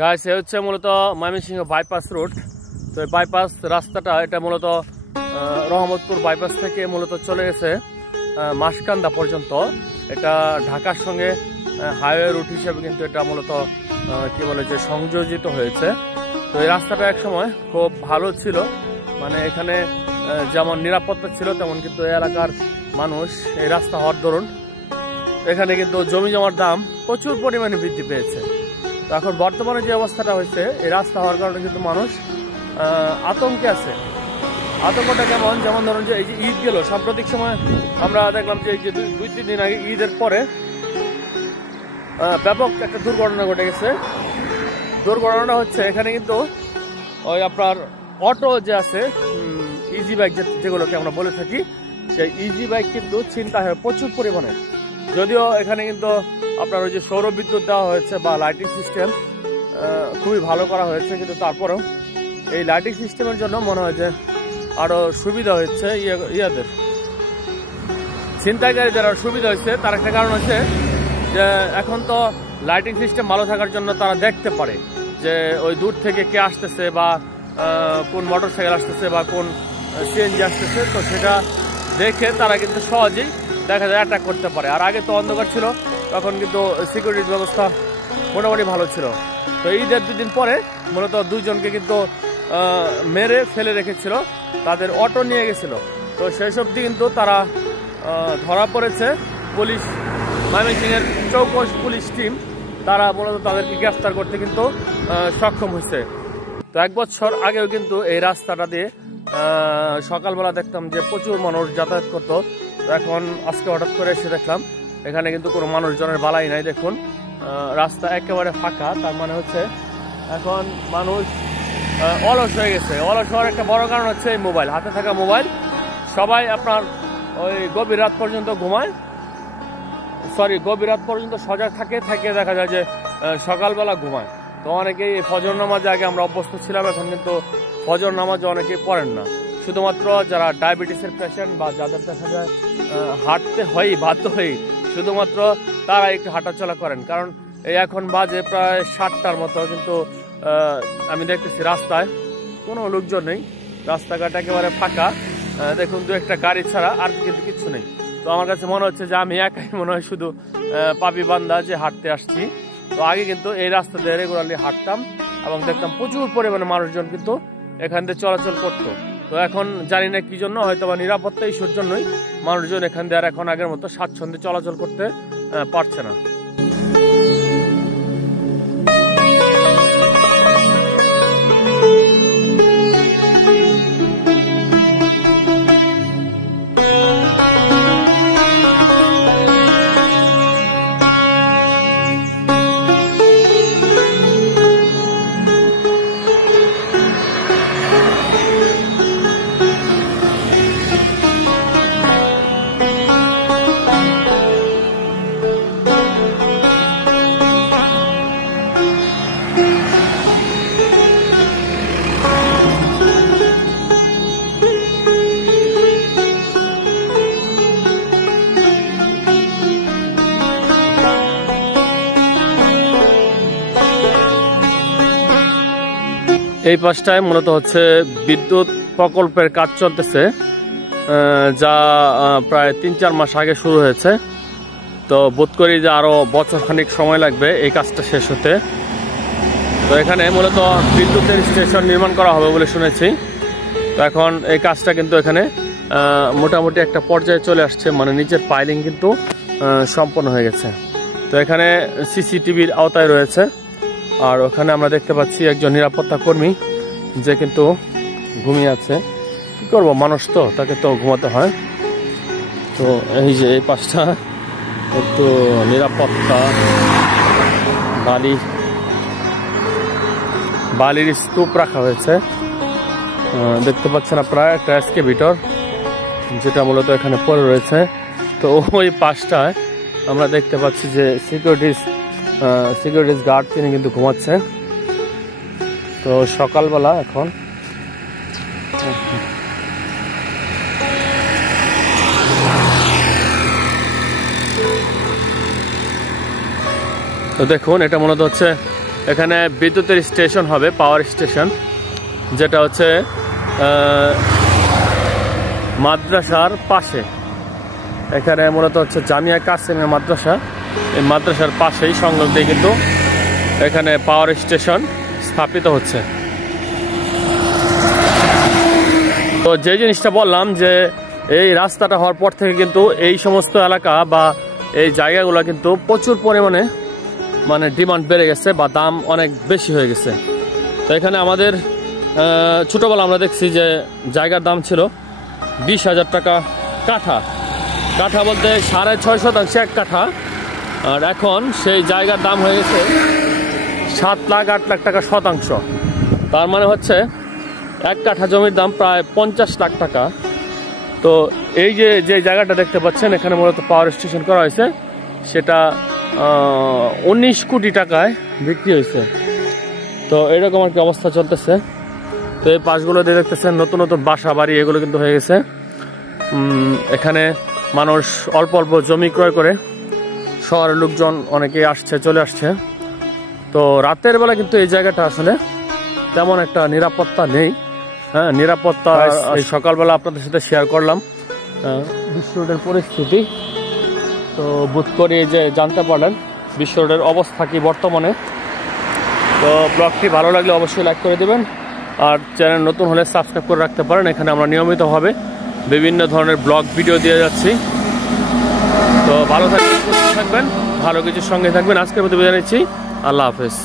Guys এ হচ্ছে মূলত Mymensingh bypass road. তো এই বাইপাস রাস্তাটা এটা মূলত রহমতপুর বাইপাস থেকে মূলত চলে গেছে মাসকান্দা পর্যন্ত। এটা ঢাকার সঙ্গে হাইওয়ে রুট হিসেবে কিন্তু এটা মূলত কি বলে যে সংযোজিত হয়েছে। তো এই রাস্তাটা একসময় খুব ভালো ছিল, মানে এখানে যেমন নিরাপত্তা ছিল তেমন কিন্তু এই এলাকার মানুষ এই রাস্তা হওয়ার দরুন এখানে কিন্তু জমি জমার দাম প্রচুর পরিমাণে বৃদ্ধি পেয়েছে। তো এখন বর্তমানে যে অবস্থাটা হয়েছে এই রাস্তা হওয়ার কারণে কিন্তু মানুষ আতঙ্কে আছে। আতঙ্কটা কেমন, যেমন ধরুন যে এই যে ঈদ গেল, সাম্প্রতিক সময় আমরা দেখলাম যে এই যে 2-3 দিন আগে ঈদের পরে ব্যাপক একটা দুর্ঘটনা ঘটে গেছে। দুর্ঘটনাটা হচ্ছে এখানে কিন্তু ওই আপনার অটো যে আছে ইজি বাইক যেগুলোকে আমরা বলে থাকি, সেই ইজি বাইক কিন্তু ছিনতাই হয় প্রচুর পরিমাণে। যদিও এখানে কিন্তু আপনার ওই যে সৌর বিদ্যুৎ দেওয়া হয়েছে বা লাইটিং সিস্টেম খুবই ভালো করা হয়েছে, কিন্তু তারপরেও এই লাইটিং সিস্টেমের জন্য মনে হয় যে আরো সুবিধা হচ্ছে ইয়াদের ছিনতাইকারীদের আরো সুবিধা হচ্ছে। তার একটা কারণ হচ্ছে যে এখন তো লাইটিং সিস্টেম ভালো থাকার জন্য তারা দেখতে পারে যে ওই দূর থেকে কে আসতেছে বা কোন মোটরসাইকেল আসতেছে বা কোন সিএনজি আসতেছে, তো সেটা দেখে তারা কিন্তু সহজেই দেখা যায় অ্যাটাক করতে পারে। আর আগে তো অন্ধকার ছিল, তখন কিন্তু সিকিউরিটির ব্যবস্থা মোটামুটি ভালো ছিল। তো ঈদের 2 দিন পরে মূলত 2 জনকে কিন্তু মেরে ফেলে রেখেছিল, তাদের অটো নিয়ে গেছিল। তো সেই সব দিয়ে কিন্তু তারা ধরা পড়েছে। পুলিশ ময়মনসিংহের চৌকস পুলিশ টিম তারা মূলত তাদেরকে গ্রেফতার করতে কিন্তু সক্ষম হয়েছে। তো 1 বছর আগেও কিন্তু এই রাস্তাটা দিয়ে সকালবেলা দেখতাম যে প্রচুর মানুষ যাতায়াত করতো। এখন আজকে হঠাৎ করে এসে দেখলাম এখানে কিন্তু কোনো মানুষজনের বালাই নাই। দেখুন রাস্তা একেবারে ফাঁকা, তার মানে হচ্ছে এখন মানুষ অলস হয়ে গেছে। অলস হওয়ার একটা বড় কারণ হচ্ছে এই মোবাইল, হাতে থাকা মোবাইল। সবাই আপনার ওই গভীর রাত পর্যন্ত ঘুমায়, গভীর রাত পর্যন্ত সজাগ থাকে দেখা যায় যে সকালবেলা ঘুমায়। তো অনেকেই ফজর নামাজে আগে আমরা অভ্যস্ত ছিলাম, এখন কিন্তু ফজর নামাজে অনেকেই পড়েন না। শুধুমাত্র যারা ডায়াবেটিসের পেশেন্ট বা যাদের দেখা যায় হাঁটতে হয় বাধ্য হয়ে, শুধুমাত্র তারা একটু হাঁটাচলা করেন। কারণ এই এখন বাজে প্রায় 7টার মতো, কিন্তু আমি দেখতেছি রাস্তায় কোনো লোকজন নেই, রাস্তাঘাট একেবারে ফাঁকা। দেখুন 2-1টা গাড়ি ছাড়া আর কিন্তু কিছু নেই। তো আমার কাছে মনে হচ্ছে যে আমি একাই মনে হয় শুধু পাপি বান্দা যে হাঁটতে আসছি। তো আগে কিন্তু এই রাস্তা দিয়ে রেগুলারলি হাঁটতাম এবং দেখতাম প্রচুর পরিমাণে মানুষজন কিন্তু এখান দিয়ে চলাচল করতো। তো এখন জানি না কি জন্য, হয়তো বা নিরাপত্তা ইস্যুর জন্যই মানুষজন এখান দিয়ে আর এখন আগের মতো স্বাচ্ছন্দ্যে চলাচল করতে পারছে না। এই পাশটায় মূলত হচ্ছে বিদ্যুৎ প্রকল্পের কাজ চলতেছে, যা প্রায় 3-4 মাস আগে শুরু হয়েছে। তো বোধ করি যে আরো বছরখানিক সময় লাগবে এই কাজটা শেষ হতে। তো এখানে মূলত বিদ্যুতের স্টেশন নির্মাণ করা হবে বলে শুনেছি। তো এখন এই কাজটা কিন্তু এখানে মোটামুটি একটা পর্যায়ে চলে আসছে, মানে নিচের পাইলিং কিন্তু সম্পন্ন হয়ে গেছে। তো এখানে সিসিটিভির আওতায় রয়েছে। আর ওখানে আমরা দেখতে পাচ্ছি একজন নিরাপত্তা কর্মী যে কিন্তু ঘুমিয়ে আছে। কি করব, মানুষ তো, তাকে তো ঘুমাতে হয়। তো এই যে এই পাশটা একটু নিরাপত্তা, বালির স্তূপ রাখা হয়েছে। দেখতে পাচ্ছেন আপনারা একটা এক্সকেভেটর যেটা মূলত এখানে পড়ে রয়েছে। তো ওই পাশটায় আমরা দেখতে পাচ্ছি যে সিকিউরিটি গার্ড তিনি কিন্তু ঘুমাচ্ছে। তো সকালবেলা এখন তো দেখুন এটা মূলত হচ্ছে এখানে বিদ্যুতের স্টেশন হবে, পাওয়ার স্টেশন, যেটা হচ্ছে মাদ্রাসার পাশে। এখানে মূলত হচ্ছে জামিয়া কাসিমের মাদ্রাসা, এই মাদ্রাসার পাশেই সংলগ্ন দিয়ে কিন্তু এখানে পাওয়ার স্টেশন স্থাপিত হচ্ছে। তো যে জিনিসটা বললাম যে এই রাস্তাটা হওয়ার পর থেকে কিন্তু এই সমস্ত এলাকা বা এই জায়গাগুলো কিন্তু প্রচুর পরিমাণে মানে ডিমান্ড বেড়ে গেছে বা দাম অনেক বেশি হয়ে গেছে। তো এখানে আমাদের ছোটোবেলা আমরা দেখছি যে জায়গার দাম ছিল 20,000 টাকা কাঠা। কাঠা বলতে 6.5% এক কাঠা, আর এখন সেই জায়গার দাম হয়ে গেছে 7 লাখ 8 লাখ টাকা শতাংশ। তার মানে হচ্ছে এক কাঠা জমির দাম প্রায় 50 লাখ টাকা। তো এই যে জায়গাটা দেখতে পাচ্ছেন এখানে মূলত পাওয়ার স্টেশন করা হয়েছে, সেটা 19 কোটি টাকায় বিক্রি হয়েছে। তো এরকম আর কি অবস্থা চলতেছে। তো এই পাশগুলো দিয়ে দেখতেছেন নতুন নতুন বাসা বাড়ি এগুলো কিন্তু হয়ে গেছে। এখানে মানুষ অল্প অল্প জমি ক্রয় করে, শহরের লোকজন অনেকে আসছে চলে আসছে। তো রাতের বেলা কিন্তু এই জায়গাটা আসলে তেমন একটা নিরাপত্তা নেই। হ্যাঁ, নিরাপত্তা এই সকালবেলা আপনাদের সাথে শেয়ার করলাম বিশ্ব রোডের পরিস্থিতি। তো বোধ করি যে জানতে পারলেন বিশ্ব রোডের অবস্থা কি বর্তমানে। তো ব্লগটি ভালো লাগলে অবশ্যই লাইক করে দেবেন, আর চ্যানেল নতুন হলে সাবস্ক্রাইব করে রাখতে পারেন। এখানে আমরা নিয়মিতভাবে বিভিন্ন ধরনের ব্লগ ভিডিও দিয়ে যাচ্ছি। তো ভালো থাকবেন, সুস্থ থাকবেন, ভালো কিছুর সঙ্গে থাকবেন। আজকের মতো বিদায় নিচ্ছি, আল্লাহ হাফেজ।